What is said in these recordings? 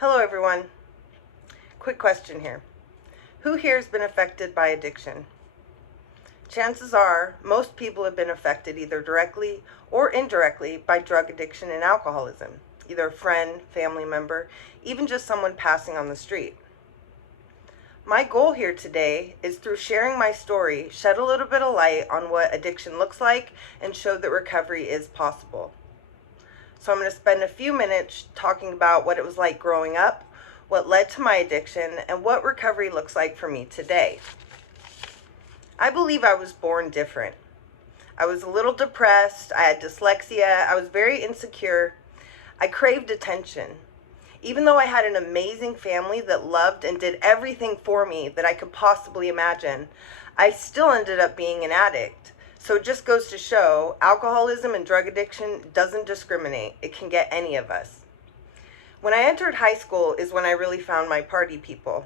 Hello everyone. Quick question here. Who here has been affected by addiction? Chances are most people have been affected either directly or indirectly by drug addiction and alcoholism, either a friend, family member, even just someone passing on the street. My goal here today is, through sharing my story, shed a little bit of light on what addiction looks like and show that recovery is possible. So I'm going to spend a few minutes talking about what it was like growing up, what led to my addiction, and what recovery looks like for me today. I believe I was born different. I was a little depressed, I had dyslexia, I was very insecure, I craved attention. Even though I had an amazing family that loved and did everything for me that I could possibly imagine, I still ended up being an addict. So it just goes to show, alcoholism and drug addiction doesn't discriminate. It can get any of us. When I entered high school is when I really found my party people.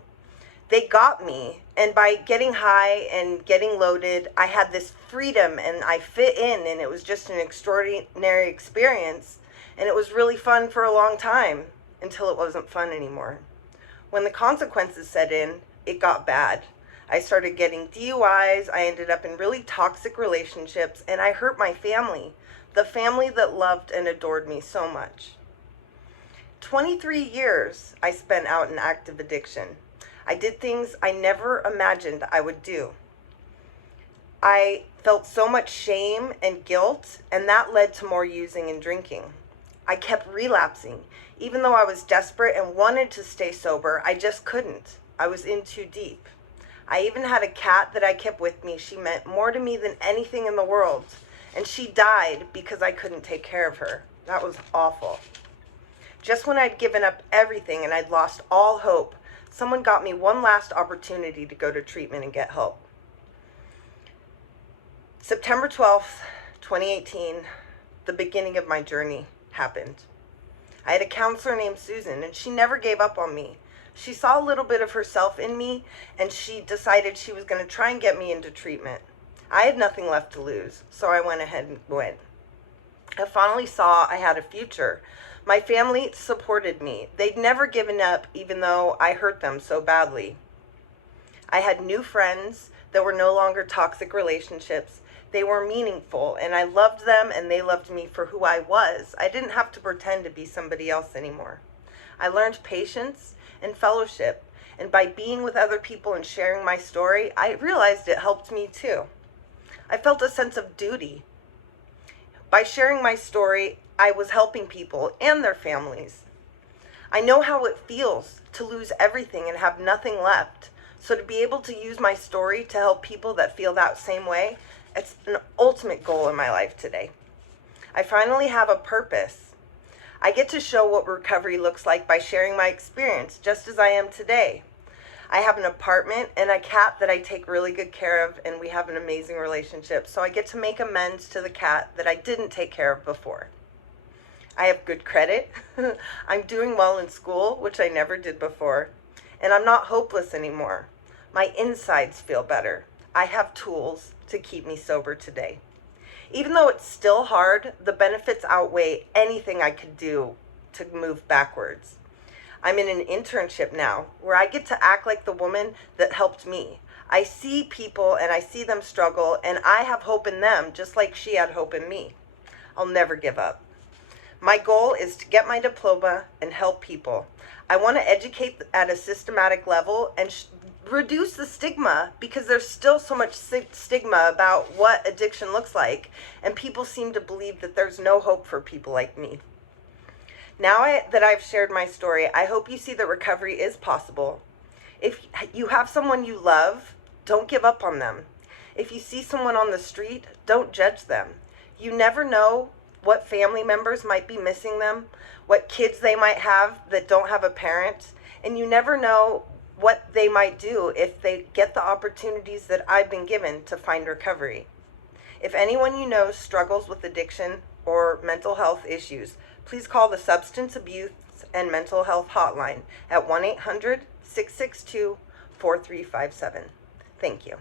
They got me, and by getting high and getting loaded, I had this freedom and I fit in, and it was just an extraordinary experience, and it was really fun for a long time until it wasn't fun anymore. When the consequences set in, it got bad. I started getting DUIs, I ended up in really toxic relationships, and I hurt my family, the family that loved and adored me so much. 23 years I spent out in active addiction. I did things I never imagined I would do. I felt so much shame and guilt, and that led to more using and drinking. I kept relapsing. Even though I was desperate and wanted to stay sober, I just couldn't. I was in too deep. I even had a cat that I kept with me. She meant more to me than anything in the world. And she died because I couldn't take care of her. That was awful. Just when I'd given up everything and I'd lost all hope, someone got me one last opportunity to go to treatment and get help. September 12th, 2018, the beginning of my journey happened. I had a counselor named Susan, and she never gave up on me. She saw a little bit of herself in me, and she decided she was going to try and get me into treatment. I had nothing left to lose, so I went ahead and went. I finally saw I had a future. My family supported me. They'd never given up, even though I hurt them so badly. I had new friends that were no longer toxic relationships. They were meaningful, and I loved them, and they loved me for who I was. I didn't have to pretend to be somebody else anymore. I learned patience and fellowship, and by being with other people and sharing my story, I realized it helped me too. I felt a sense of duty. By sharing my story, I was helping people and their families. I know how it feels to lose everything and have nothing left. So to be able to use my story to help people that feel that same way, it's an ultimate goal in my life today. I finally have a purpose. I get to show what recovery looks like by sharing my experience, just as I am today. I have an apartment and a cat that I take really good care of, and we have an amazing relationship. So I get to make amends to the cat that I didn't take care of before. I have good credit. I'm doing well in school, which I never did before. And I'm not hopeless anymore. My insides feel better. I have tools to keep me sober today. Even though it's still hard, the benefits outweigh anything I could do to move backwards. I'm in an internship now where I get to act like the woman that helped me. I see people and I see them struggle, and I have hope in them just like she had hope in me. I'll never give up. My goal is to get my diploma and help people. I want to educate at a systematic level and reduce the stigma, because there's still so much stigma about what addiction looks like, and people seem to believe that there's no hope for people like me. Now that I've shared my story, I hope you see that recovery is possible. If you have someone you love, don't give up on them. If you see someone on the street, don't judge them. You never know what family members might be missing them, what kids they might have that don't have a parent, and you never know what they might do if they get the opportunities that I've been given to find recovery. If anyone you know struggles with addiction or mental health issues, please call the Substance Abuse and Mental Health Hotline at 1-800-662-4357. Thank you.